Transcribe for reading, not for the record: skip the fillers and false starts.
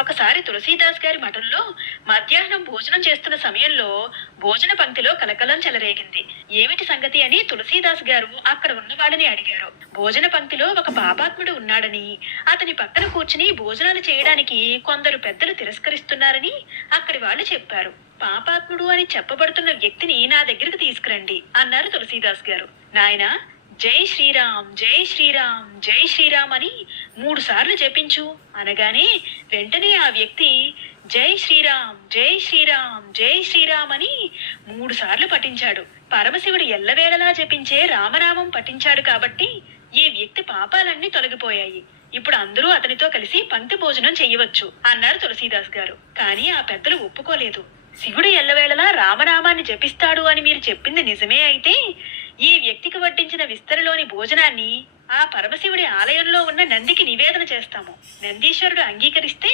ఒకసారి తులసీదాస్ గారి మఠంలో మధ్యాహ్నం భోజనం చేస్తున్న సమయంలో భోజన పంక్తిలో కలకలం చెలరేగింది. ఏమిటి సంగతి అని తులసీదాస్ గారు అక్కడ ఉన్న వాళ్ళని అడిగారు. భోజన పంక్తిలో ఒక పాపాత్ముడు ఉన్నాడని, అతని పక్కన కూర్చుని భోజనాలు చేయడానికి కొందరు పెద్దలు తిరస్కరిస్తున్నారని అక్కడి వాళ్ళు చెప్పారు. పాపాత్ముడు అని చెప్పబడుతున్న వ్యక్తిని నా దగ్గరికి తీసుకురండి అన్నారు తులసీదాస్ గారు. నాయనా, జై శ్రీరామ్, జై శ్రీరామ్, జై శ్రీరామ్ అని 3 సార్లు జపించు అనగానే వెంటనే ఆ వ్యక్తి జై శ్రీరామ్, జై శ్రీరామ్, జై శ్రీరామ్ అని 3 సార్లు పఠించాడు. పరమశివుడు ఎల్లవేళలా జపించే రామనామం పఠించాడు కాబట్టి ఈ వ్యక్తి పాపాలన్నీ తొలగిపోయాయి. ఇప్పుడు అందరూ అతనితో కలిసి పంక్తి భోజనం చెయ్యవచ్చు అన్నారు తులసీదాస్ గారు. కానీ ఆ పెద్దలు ఒప్పుకోలేదు. శివుడు ఎల్లవేళలా రామనామాన్ని జపిస్తాడు అని మీరు చెప్పింది నిజమే అయితే ఈ వ్యక్తికి వడ్డించిన విస్తరలోని భోజనాన్ని ఆ పరమశివుడి ఆలయంలో ఉన్న నందికి నివేదన చేస్తాము. నందీశ్వరుడు అంగీకరిస్తే